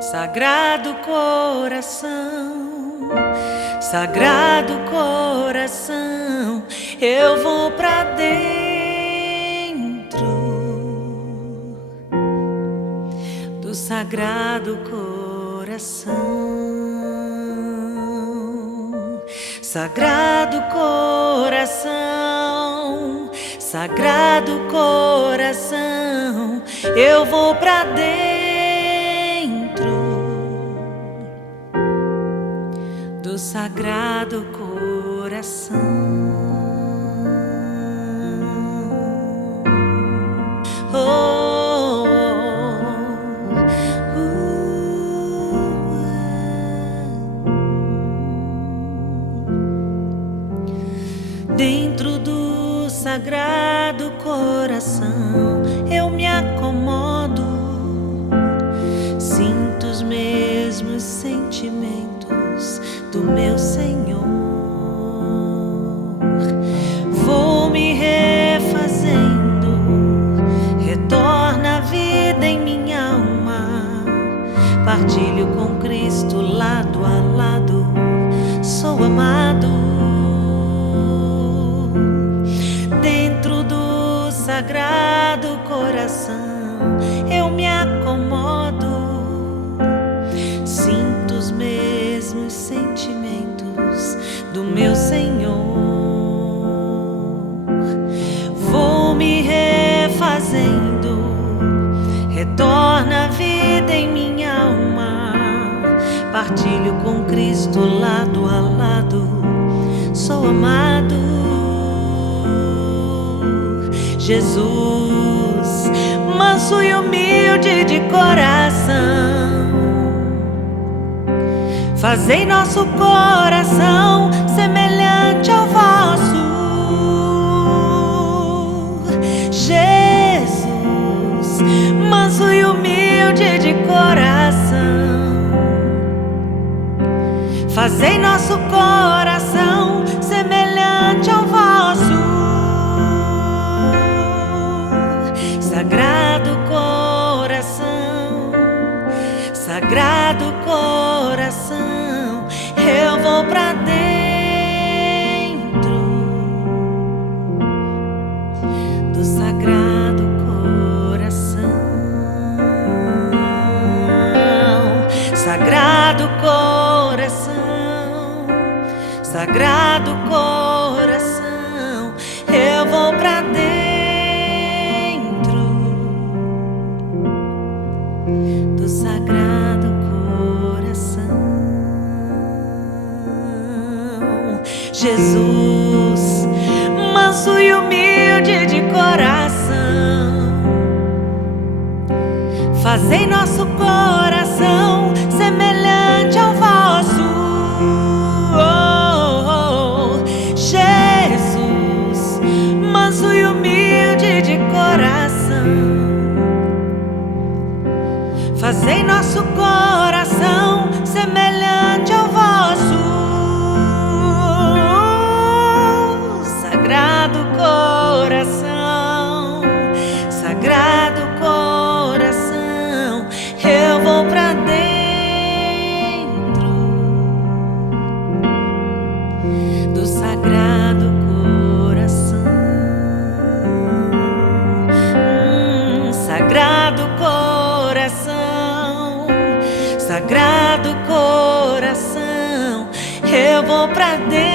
Sagrado coração, sagrado coração, eu vou pra dentro do sagrado coração. Sagrado coração, sagrado coração, eu vou pra dentro do sagrado coração. Dentro do sagrado coração eu me acomodo, sinto os mesmos sentimentos do meu Senhor. Vou me refazendo, retorna a vida em minha alma, partilho com Cristo lado a lado, sou amado. Sagrado coração, eu me acomodo, sinto os mesmos sentimentos do meu Senhor. Vou me refazendo, retorna a vida em minha alma, partilho com Cristo lado a lado, sou amado. Jesus, manso e humilde de coração, fazei nosso coração semelhante ao vosso. Jesus, manso e humilde de coração, fazei nosso coração semelhante ao vosso. Sagrado coração, sagrado coração, eu vou pra dentro do sagrado coração. Sagrado coração, sagrado coração, eu vou pra dentro do sagrado coração. Jesus, manso e humilde de coração, fazei nosso coração semelhante ao vosso. Jesus, manso e humilde de coração, fazei nosso coração semelhante ao vosso. Sagrado coração, sagrado coração, eu vou pra dentro do sagrado coração. Sagrado coração, sagrado coração, eu vou pra dentro